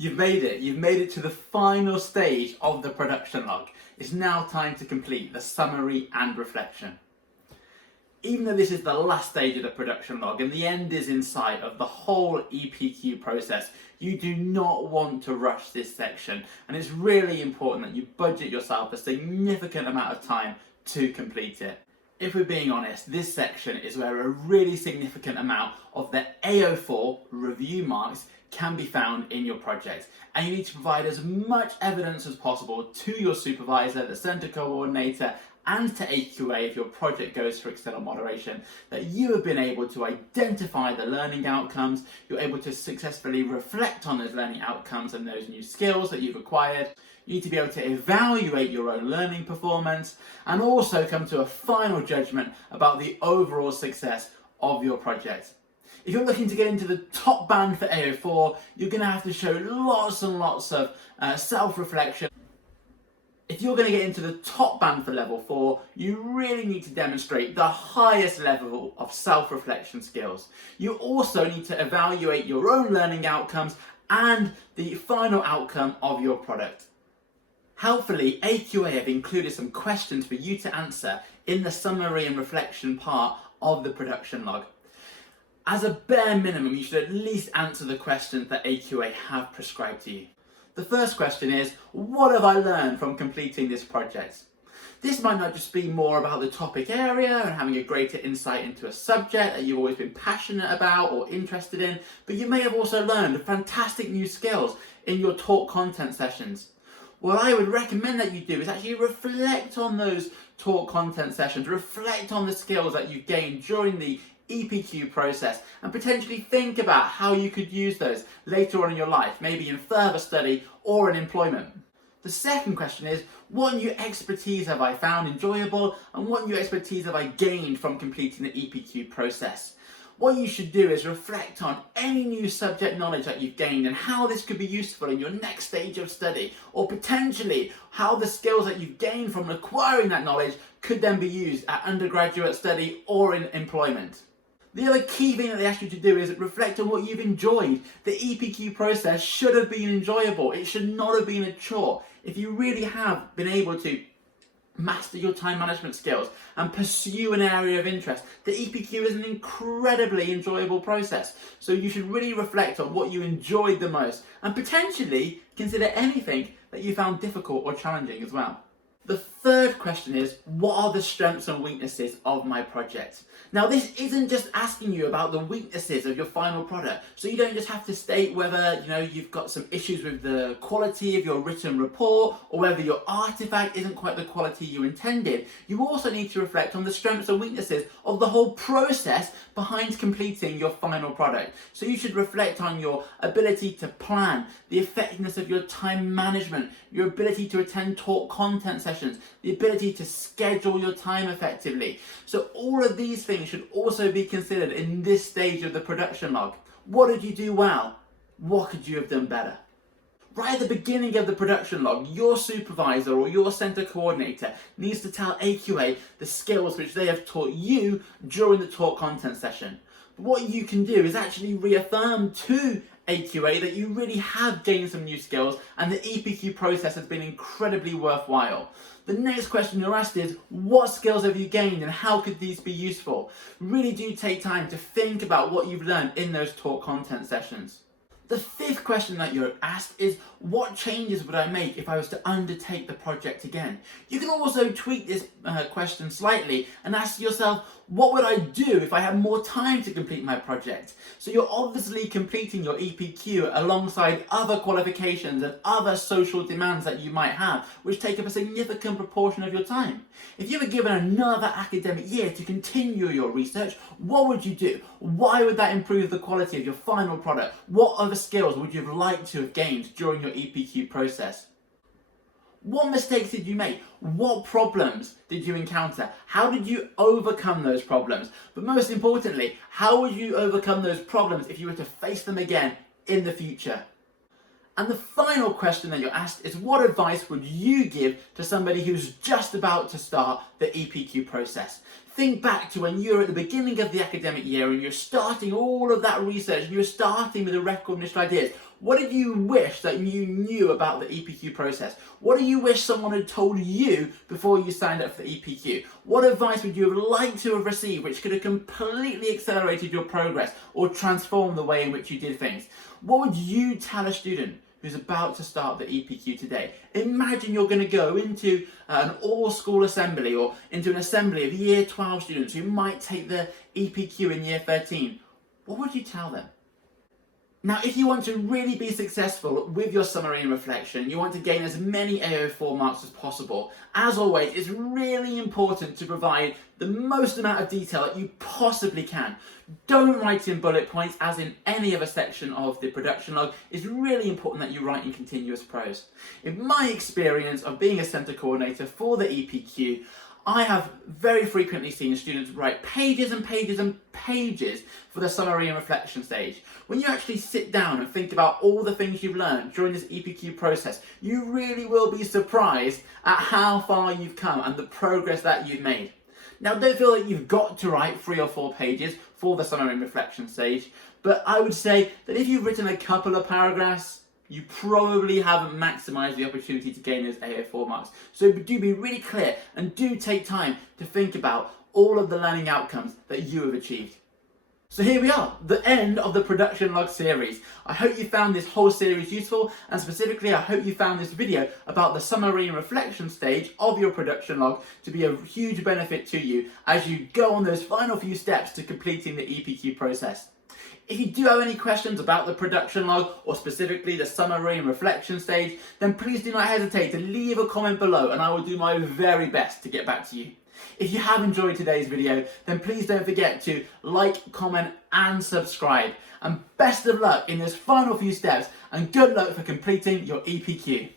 You've made it. You've made it to the final stage of the production log. It's now time to complete the summary and reflection. Even though this is the last stage of the production log and the end is in sight of the whole EPQ process, you do not want to rush this section, and it's really important that you budget yourself a significant amount of time to complete it. If we're being honest, this section is where a really significant amount of the AO4 review marks can be found in your project, and you need to provide as much evidence as possible to your supervisor, the centre coordinator, and to AQA if your project goes for external moderation, that you have been able to identify the learning outcomes, you're able to successfully reflect on those learning outcomes and those new skills that you've acquired. You need to be able to evaluate your own learning performance and also come to a final judgment about the overall success of your project. If you're looking to get into the top band for AO4, you're going to have to show lots and lots of self-reflection. If you're going to get into the top band for level 4, you really need to demonstrate the highest level of self-reflection skills. You also need to evaluate your own learning outcomes and the final outcome of your product. Helpfully, AQA have included some questions for you to answer in the summary and reflection part of the production log. As a bare minimum, you should at least answer the questions that AQA have prescribed to you. The first question is, what have I learned from completing this project? This might not just be more about the topic area and having a greater insight into a subject that you've always been passionate about or interested in, but you may have also learned fantastic new skills in your talk content sessions. What I would recommend that you do is actually reflect on those talk content sessions, reflect on the skills that you've gained during the EPQ process, and potentially think about how you could use those later on in your life, maybe in further study or in employment. The second question is, what new expertise have I found enjoyable, and what new expertise have I gained from completing the EPQ process? What you should do is reflect on any new subject knowledge that you've gained and how this could be useful in your next stage of study, or potentially how the skills that you've gained from acquiring that knowledge could then be used at undergraduate study or in employment. The other key thing that they ask you to do is reflect on what you've enjoyed. The EPQ process should have been enjoyable. It should not have been a chore. If you really have been able to master your time management skills and pursue an area of interest, the EPQ is an incredibly enjoyable process. So you should really reflect on what you enjoyed the most and potentially consider anything that you found difficult or challenging as well. The third question is, what are the strengths and weaknesses of my project? Now, this isn't just asking you about the weaknesses of your final product, so you don't just have to state whether you've got some issues with the quality of your written report or whether your artifact isn't quite the quality you intended. You also need to reflect on the strengths and weaknesses of the whole process behind completing your final product. So you should reflect on your ability to plan, the effectiveness of your time management, your ability to attend talk content sessions, the ability to schedule your time effectively. So all of these things should also be considered in this stage of the production log. What did you do well? What could you have done better? Right at the beginning of the production log, your supervisor or your centre coordinator needs to tell AQA the skills which they have taught you during the talk content session. But what you can do is actually reaffirm to AQA that you really have gained some new skills and the EPQ process has been incredibly worthwhile. The next question you're asked is, what skills have you gained and how could these be useful? Really do take time to think about what you've learned in those talk content sessions. The fifth question that you're asked is, what changes would I make if I was to undertake the project again? You can also tweak this question slightly and ask yourself, what would I do if I had more time to complete my project? So you're obviously completing your EPQ alongside other qualifications and other social demands that you might have, which take up a significant proportion of your time. If you were given another academic year to continue your research, what would you do? Why would that improve the quality of your final product? What other skills would you have liked to have gained during your EPQ process? What mistakes did you make? What problems did you encounter? How did you overcome those problems? But most importantly, how would you overcome those problems if you were to face them again in the future? And the final question that you're asked is, what advice would you give to somebody who's just about to start the EPQ process? Think back to when you're at the beginning of the academic year and you're starting all of that research and you're starting with the record initial ideas. What did you wish that you knew about the EPQ process? What do you wish someone had told you before you signed up for the EPQ? What advice would you have liked to have received which could have completely accelerated your progress or transformed the way in which you did things? What would you tell a student who's about to start the EPQ today? Imagine you're going to go into an all-school assembly or into an assembly of year 12 students who might take the EPQ in year 13. What would you tell them? Now, if you want to really be successful with your summary and reflection, you want to gain as many AO4 marks as possible, as always, it's really important to provide the most amount of detail that you possibly can. Don't write in bullet points, as in any other section of the production log. It's really important that you write in continuous prose. In my experience of being a centre coordinator for the EPQ, I have very frequently seen students write pages and pages and pages for the summary and reflection stage. When you actually sit down and think about all the things you've learned during this EPQ process, you really will be surprised at how far you've come and the progress that you've made. Now, don't feel like you've got to write 3 or 4 pages for the summary and reflection stage, but I would say that if you've written a couple of paragraphs, you probably haven't maximised the opportunity to gain those AO4 marks. So do be really clear and do take time to think about all of the learning outcomes that you have achieved. So here we are, the end of the production log series. I hope you found this whole series useful, and specifically I hope you found this video about the summary and reflection stage of your production log to be a huge benefit to you as you go on those final few steps to completing the EPQ process. If you do have any questions about the production log, or specifically the summary and reflection stage, then please do not hesitate to leave a comment below and I will do my very best to get back to you. If you have enjoyed today's video, then please don't forget to like, comment and subscribe. And best of luck in those final few steps, and good luck for completing your EPQ.